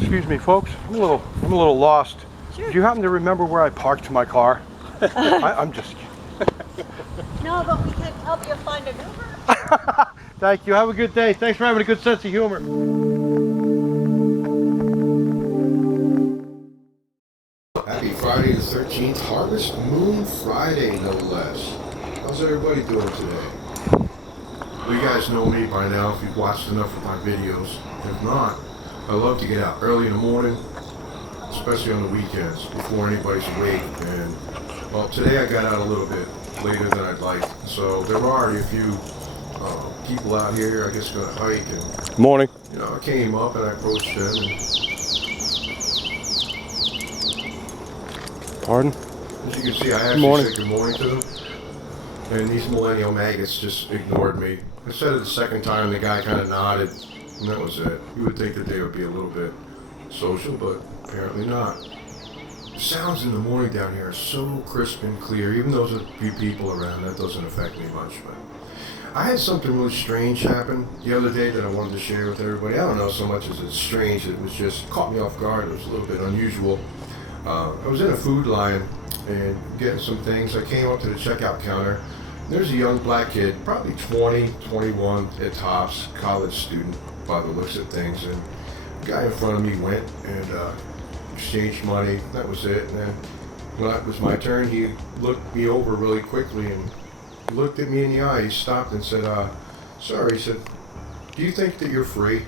Excuse me, folks. I'm a little lost. Sure. Do you happen to remember where I parked my car? I'm just kidding. No, but we can help you find an Uber. Thank you. Have a good day. Thanks for having a good sense of humor. Happy Friday the 13th, Harvest Moon Friday, no less. How's everybody doing today? Well, you guys know me by now if you've watched enough of my videos. If not, I love to get out early in the morning, especially on the weekends, before anybody's awake. And, well, today I got out a little bit later than I'd like. So there are already a few people out here, I guess, going to hike. And, Morning. you know, I came up and I approached them. And, Pardon? as you can see, I actually said good morning to them. And these millennial maggots just ignored me. I said it the second time, the guy kind of nodded, and that was it. You would think that they would be a little bit social, but apparently not. The sounds in the morning down here are so crisp and clear. Even though there's a few people around, that doesn't affect me much. But I had something really strange happen the other day that I wanted to share with everybody. I don't know so much as it's strange. It was just caught me off guard. It was a little bit unusual. I was in a food line and getting some things. I came up to the checkout counter. There's a young black kid, probably 20, 21 at tops, college student by the looks of things. And the guy in front of me went and exchanged money. That was it. And then when it was my turn, he looked me over really quickly and he looked at me in the eye. He stopped and said, sorry, he said, do you think that you're free?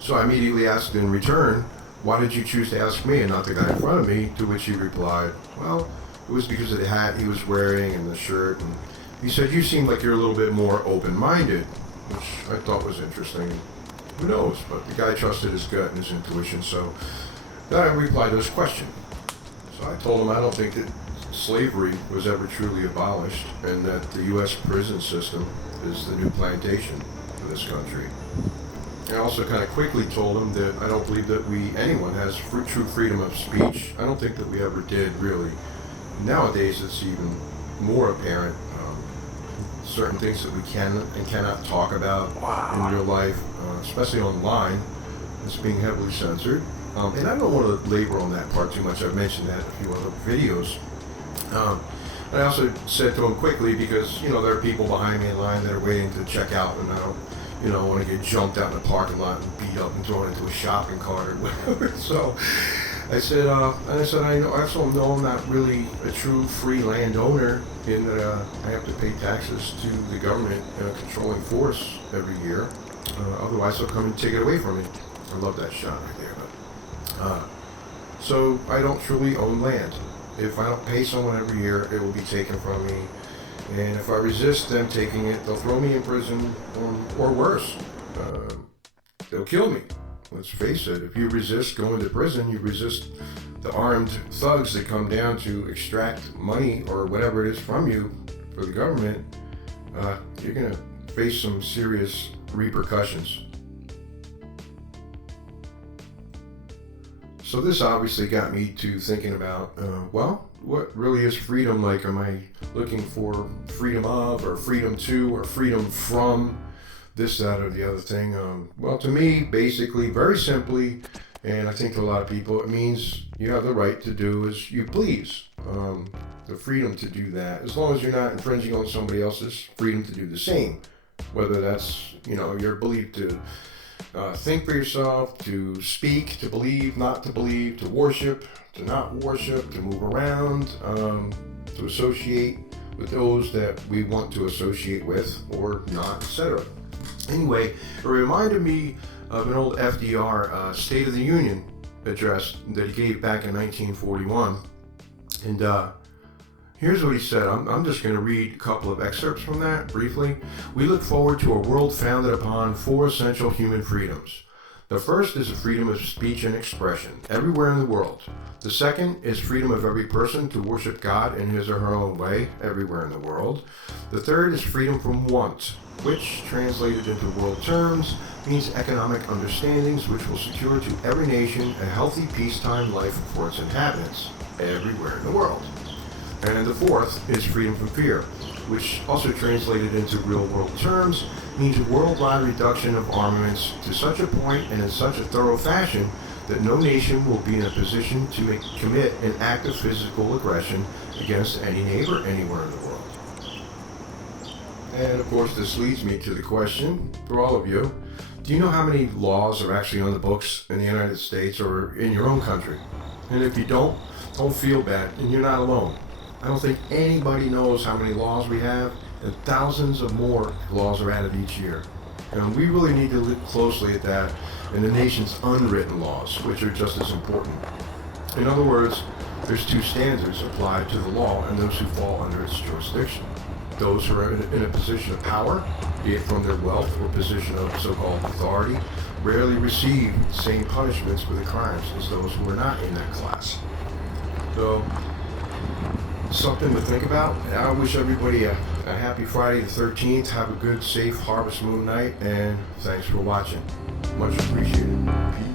So I immediately asked in return, why did you choose to ask me and not the guy in front of me? To which he replied, well, it was because of the hat he was wearing and the shirt. And he said, you seem like you're a little bit more open-minded, which I thought was interesting. Who knows? But the guy trusted his gut and his intuition. So then I replied to his question. So I told him I don't think that slavery was ever truly abolished and that the U.S. prison system is the new plantation for this country. I also kind of quickly told him that I don't believe that anyone has true freedom of speech. I don't think that we ever did, really. Nowadays, it's even more apparent. Certain things that we can and cannot talk about in real life, especially online, is being heavily censored. And I don't want to labor on that part too much. I've mentioned that in a few other videos. I also said to him quickly, because, you know, there are people behind me in line that are waiting to check out, and I don't, you know, want to get jumped out in the parking lot and beat up and thrown into a shopping cart or whatever. So I said, I also know I'm not really a true free landowner in that I have to pay taxes to the government controlling force every year. Otherwise, they'll come and take it away from me. I love that shot right there. But, so I don't truly own land. If I don't pay someone every year, it will be taken from me. And if I resist them taking it, they'll throw me in prison or worse. They'll kill me. Let's face it, if you resist going to prison, you resist the armed thugs that come down to extract money or whatever it is from you for the government, you're going to face some serious repercussions. So this obviously got me to thinking about, well, what really is freedom like? Am I looking for freedom of, or freedom to, or freedom from this, that, or the other thing? Well, to me, basically, very simply, and I think to a lot of people, it means you have the right to do as you please. The freedom to do that, as long as you're not infringing on somebody else's freedom to do the same. Whether that's, you know, your belief to think for yourself, to speak, to believe, not to believe, to worship, to not worship, to move around, to associate with those that we want to associate with or not, etc. Anyway, it reminded me of an old FDR State of the Union address that he gave back in 1941. And here's what he said. I'm just going to read a couple of excerpts from that briefly. We look forward to a world founded upon 4 essential human freedoms. The first is the freedom of speech and expression, everywhere in the world. The second is freedom of every person to worship God in his or her own way, everywhere in the world. The third is freedom from want, which, translated into world terms, means economic understandings which will secure to every nation a healthy peacetime life for its inhabitants, everywhere in the world. And the fourth is freedom from fear, which, also translated into real-world terms, means a worldwide reduction of armaments to such a point and in such a thorough fashion that no nation will be in a position to commit an act of physical aggression against any neighbor anywhere in the world. And of course, this leads me to the question for all of you. Do you know how many laws are actually on the books in the United States or in your own country? And if you don't feel bad, and you're not alone. I don't think anybody knows how many laws we have, and thousands of more laws are added each year. And we really need to look closely at that and the nation's unwritten laws, which are just as important. In other words, there's two standards applied to the law and those who fall under its jurisdiction. Those who are in a position of power, be it from their wealth or position of so-called authority, rarely receive the same punishments for the crimes as those who are not in that class. So, something to think about. I wish everybody a happy Friday the 13th. Have a good, safe Harvest Moon night, and thanks for watching. Much appreciated. Peace.